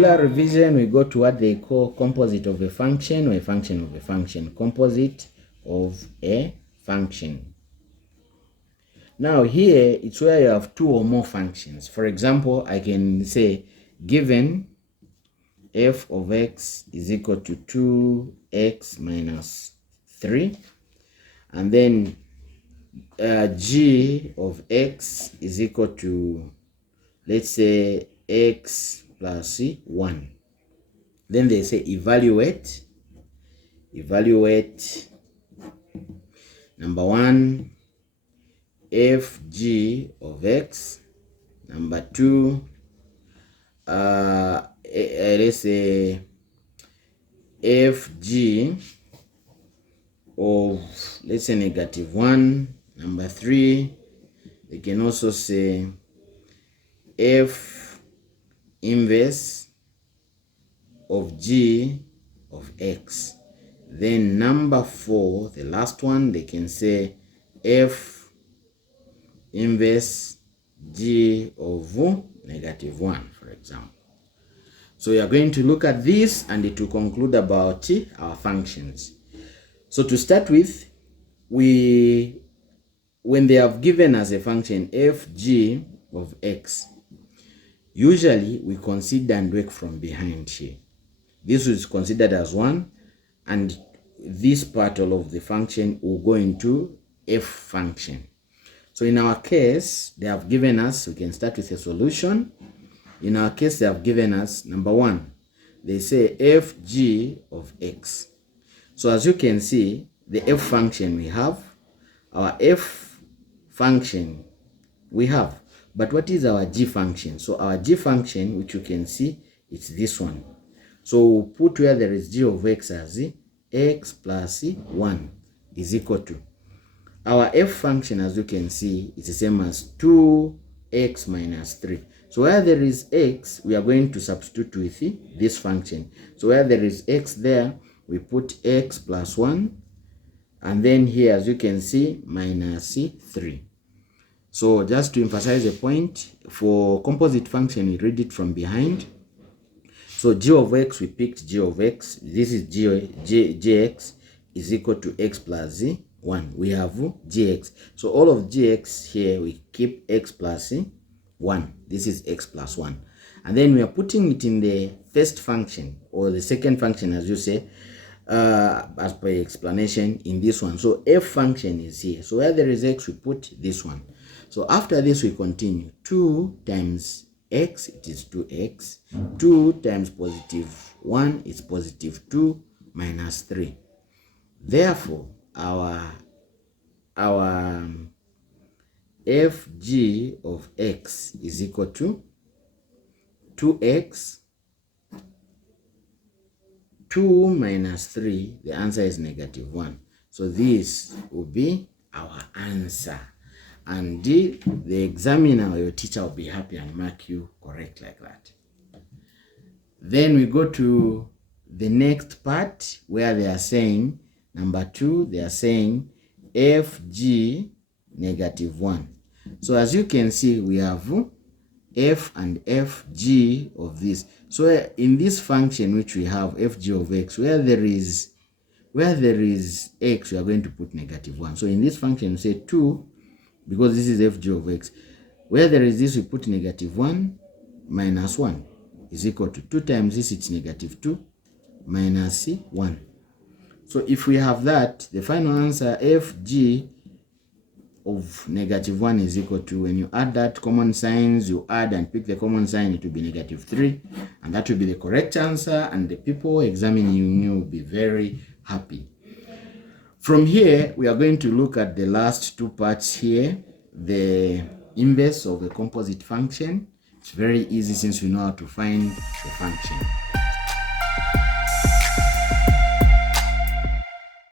killer revision, we go to what they call composite of a function or a function of a function. Composite of a function. Now here, it's where you have two or more functions. For example, I can say given f of x is equal to 2x minus 3, and then g of x is equal to, let's say, x plus 1. Then they say evaluate number 1 fg of x, number 2 let's say fg of, let's say, negative 1. Number 3, they can also say f inverse of g of x. Then number 4, the last one, they can say f inverse g of negative 1, for example. So we are going to look at this and it will conclude about our functions. So to start with, when they have given us a function fg of x, usually we consider and work from behind here. This is considered as 1, and this part of the function will go into f function. So in our case, they have given us, we can start with a solution. In our case, they have given us, number 1, they say fg of x. So as you can see, the f function we have, our f function we have. But what is our g function? So our g function, which you can see, it's this one. So we'll put where there is g of x as x plus 1 is equal to. Our f function, as you can see, is the same as 2x minus 3. So where there is x, we are going to substitute with this function. So where there is x there, we put x plus 1. And then here, as you can see, minus 3. So just to emphasize a point, for composite function, we read it from behind. So g of x, we picked g of x. This is gx is equal to x plus 1. We have gx. So all of gx here, we keep x plus 1. This is x plus 1. And then we are putting it in the first function, or the second function, as you say, as per explanation in this one. So f function is here. So where there is x, we put this one. So after this, we continue. 2 times x, it is 2x. 2 times positive 1 is positive 2 minus 3. Therefore, our fg of x is equal to 2x, 2 minus 3, the answer is negative 1. So this will be our answer. And the examiner or your teacher will be happy and mark you correct like that. Then we go to the next part where they are saying, number 2, they are saying fg negative 1. So as you can see, we have f and fg of this. So in this function which we have fg of x, where there is x, we are going to put negative 1. So in this function, we say 2, because this is fg of x. Where there is this, we put negative 1 minus 1 is equal to 2 times this, it's negative 2 minus 1. So if we have that, the final answer, fg of negative 1 is equal to, when you add that common signs, you add and pick the common sign, it will be negative 3. And that will be the correct answer, and the people examining you will be very happy. From here, we are going to look at the last two parts here, the inverse of a composite function. It's very easy since we know how to find the function.